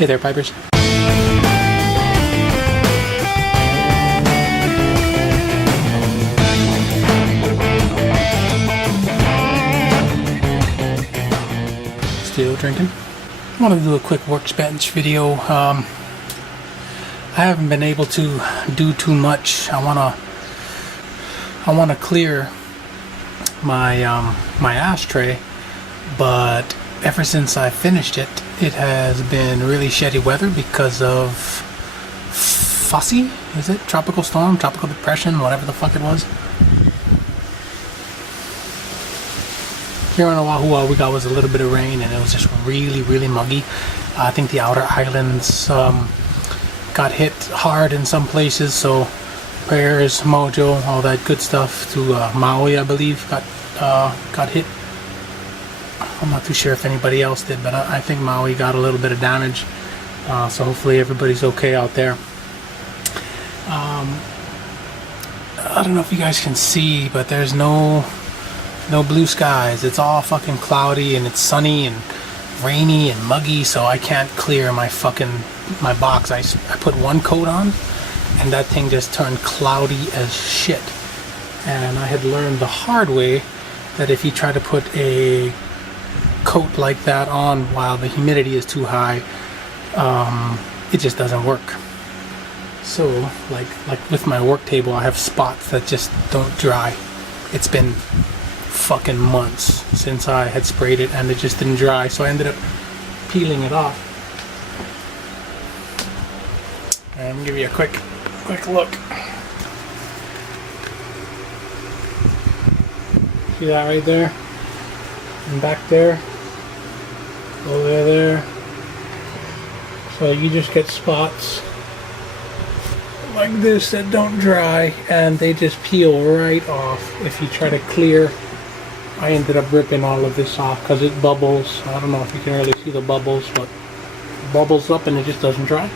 Hey there, Pipers. Still drinking. I want to do a quick Workbench video. I haven't been able to do too much. I want to clear my my ashtray, but ever since I finished it, it has been really shitty weather because of Fussy, is it? Tropical storm, tropical depression, whatever the fuck it was. Here on Oahu, all we got was a little bit of rain, and it was just really, really muggy. I think the outer islands got hit hard in some places, so prayers, mojo, all that good stuff to Maui, I believe, got hit. I'm not too sure if anybody else did, but I think Maui got a little bit of damage. So hopefully everybody's okay out there. I don't know if you guys can see, but there's no blue skies. It's all fucking cloudy, and it's sunny and rainy and muggy, so I can't clear my box. I put one coat on, and that thing just turned cloudy as shit. And I had learned the hard way that if you try to put a coat like that on while the humidity is too high, it just doesn't work. So like with my work table, I have spots that just don't dry. It's been fucking months since I had sprayed it, and it just didn't dry, so I ended up peeling it off. And I'm gonna give you a quick look. See that right there? And back there, over there. So you just get spots like this that don't dry, and they just peel right off if you try to clear. I ended up ripping all of this off because it bubbles. I don't know if you can really see the bubbles, but it bubbles up and it just doesn't dry.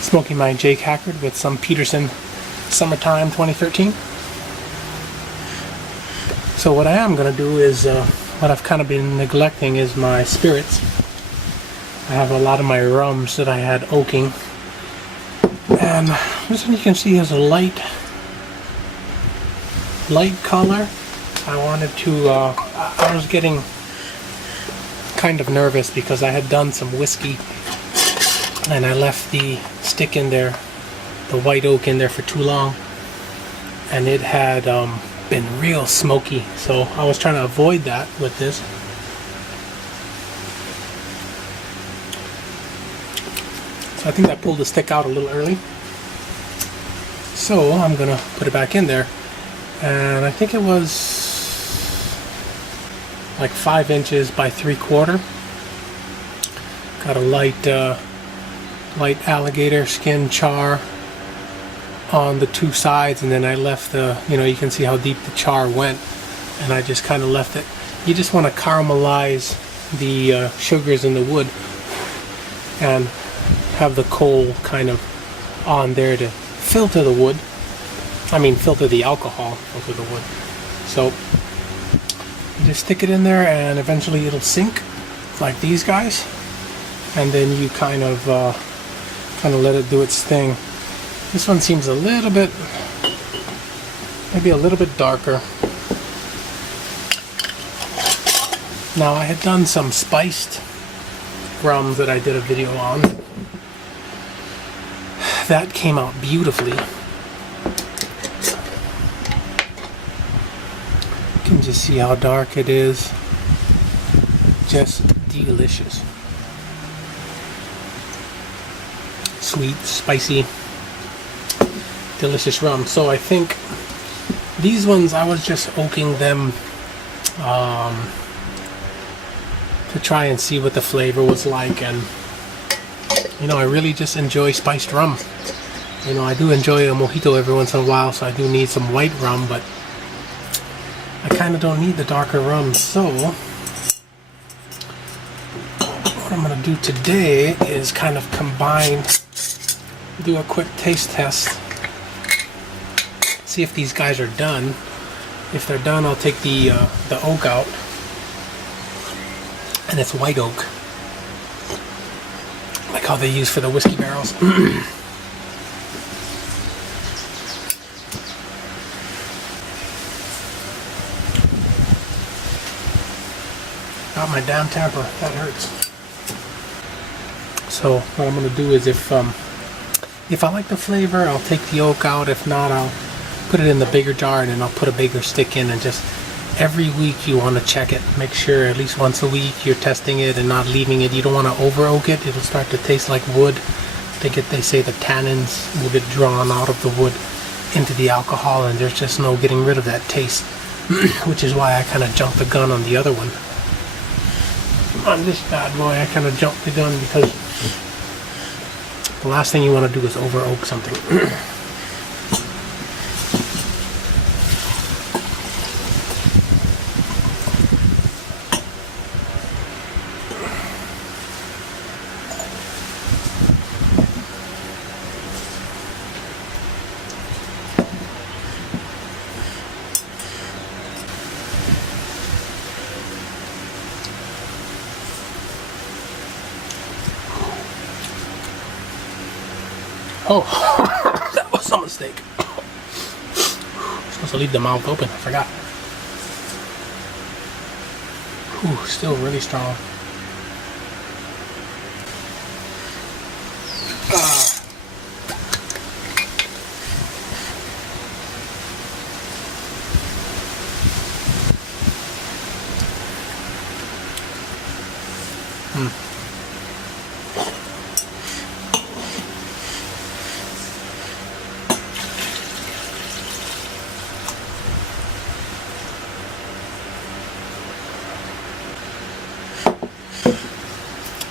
Smoking my Jake Hackard with some Peterson Summertime 2013. So what I am going to do is, what I've kind of been neglecting is my spirits. I have a lot of my rums that I had oaking. And this one you can see has a light color. I wanted to, I was getting kind of nervous because I had done some whiskey and I left the stick in there, the white oak in there for too long, and it had been real smoky, so I was trying to avoid that with this. So I think I pulled the stick out a little early, so I'm gonna put it back in there, and I think it was like 5 inches by 3/4. Got a light alligator skin char on the two sides, and then I left the, you can see how deep the char went, and I just kind of left it. You just want to caramelize the sugars in the wood and have the coal kind of on there to filter the wood. I mean, filter the alcohol, filter the wood. So you just stick it in there, and eventually it'll sink like these guys, and then you kind of let it do its thing. This one seems a little bit, maybe a little bit darker. Now I had done some spiced rums that I did a video on. That came out beautifully. You can just see how dark it is. Just delicious. Sweet, spicy, delicious rum. So I think these ones, I was just oaking them to try and see what the flavor was like, and I really just enjoy spiced rum. I do enjoy a mojito every once in a while, so I do need some white rum, but I kind of don't need the darker rum. So what I'm going to do today is kind of combine, do a quick taste test, see if these guys are done. If they're done, I'll take the oak out, and it's white oak. how they use for the whiskey barrels. Got my damn tamper. That hurts. So what I'm gonna do is if I like the flavor, I'll take the oak out. If not, I'll put it in the bigger jar and then I'll put a bigger stick in, and just every week you want to check it. Make sure at least once a week you're testing it and not leaving it. You don't want to over oak it. It'll start to taste like wood. They say the tannins will get drawn out of the wood into the alcohol, and there's just no getting rid of that taste. Which is why I kind of jumped the gun on the other one. On this bad boy, I kind of jumped the gun because the last thing you want to do is over oak something. Oh, that was a mistake. Supposed to leave the mouth open, I forgot. Ooh, still really strong.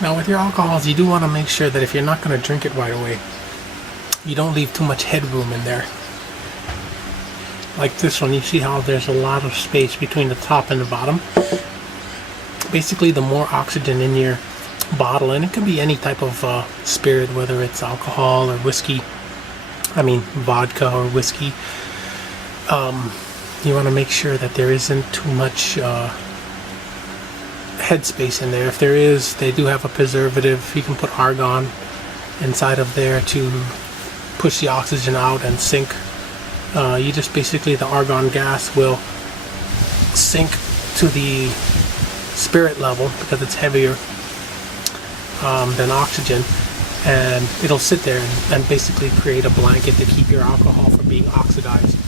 Now with your alcohols, you do want to make sure that if you're not going to drink it right away, you don't leave too much headroom in there. Like this one, you see how there's a lot of space between the top and the bottom. Basically, the more oxygen in your bottle, and it can be any type of spirit, whether it's alcohol or whiskey, vodka or whiskey, you want to make sure that there isn't too much headspace in there. If there is, they do have a preservative. You can put argon inside of there to push the oxygen out and sink. You just basically, the argon gas will sink to the spirit level because it's heavier than oxygen, and it'll sit there and basically create a blanket to keep your alcohol from being oxidized.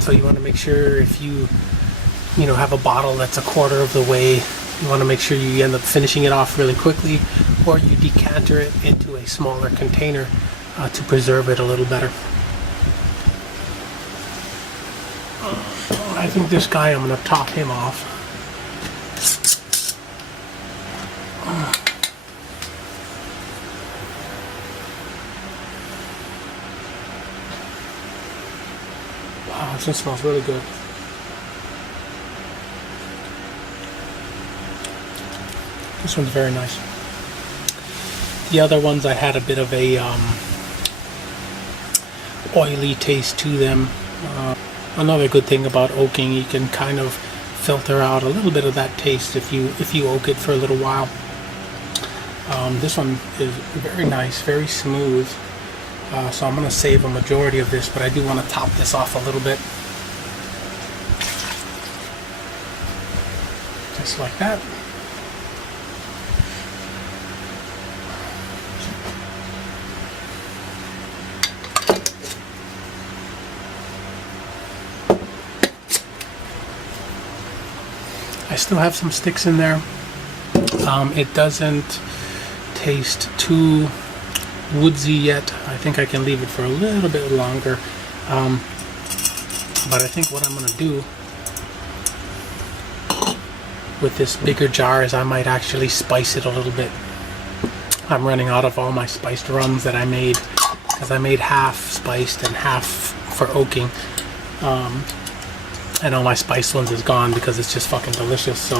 So you want to make sure if you have a bottle that's a quarter of the way, you want to make sure you end up finishing it off really quickly, or you decanter it into a smaller container to preserve it a little better. I think this guy, I'm going to top him off. Wow, this one smells really good. This one's very nice. The other ones, I had a bit of a oily taste to them. Another good thing about oaking, you can kind of filter out a little bit of that taste if you oak it for a little while. This one is very nice, very smooth. So I'm going to save a majority of this, but I do want to top this off a little bit. Just like that. I still have some sticks in there. It doesn't taste too woodsy yet. I think I can leave it for a little bit longer. But I think what I'm going to do with this bigger jar is I might actually spice it a little bit. I'm running out of all my spiced rums that I made, because I made half spiced and half for oaking. And all my spiced ones is gone because it's just fucking delicious. So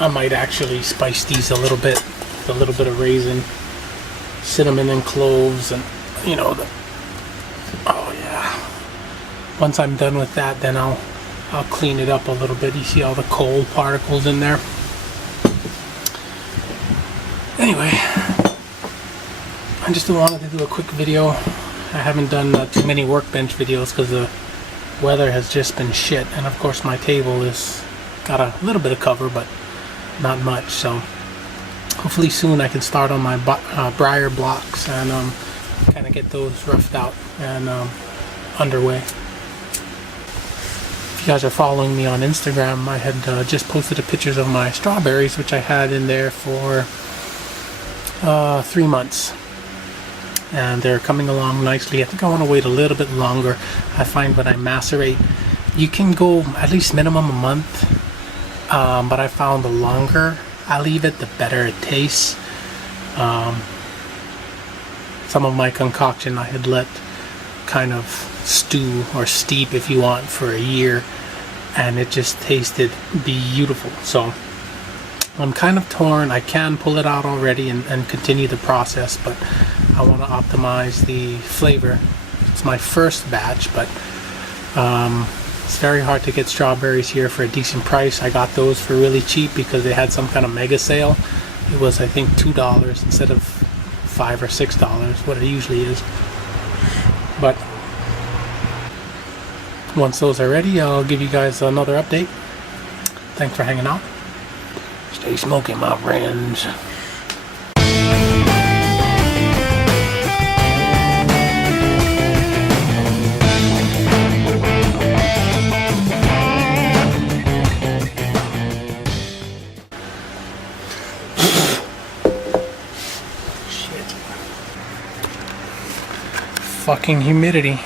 I might actually spice these a little bit with a little bit of raisin, cinnamon and cloves, and oh yeah. Once I'm done with that, then I'll I'll clean it up a little bit. You see all the coal particles in there. Anyway, I just wanted to do a quick video. I haven't done too many Workbench videos because the weather has just been shit, and of course my table is got a little bit of cover, but not much. So hopefully soon I can start on my briar blocks and kind of get those roughed out and underway. If you guys are following me on Instagram, I had just posted the pictures of my strawberries, which I had in there for 3 months, and they're coming along nicely. I think I want to wait a little bit longer. I find when I macerate, you can go at least minimum a month, but I found the longer I leave it, the better it tastes. Some of my concoction I had let kind of stew or steep, if you want, for a year, and it just tasted beautiful. So I'm kind of torn. I can pull it out already and continue the process, but I want to optimize the flavor. It's my first batch, but it's very hard to get strawberries here for a decent price. I got those for really cheap because they had some kind of mega sale. It was, I think, $2 instead of $5 or $6, what it usually is. But once those are ready, I'll give you guys another update. Thanks for hanging out. Stay smoking, my friends. Shit. Fucking humidity.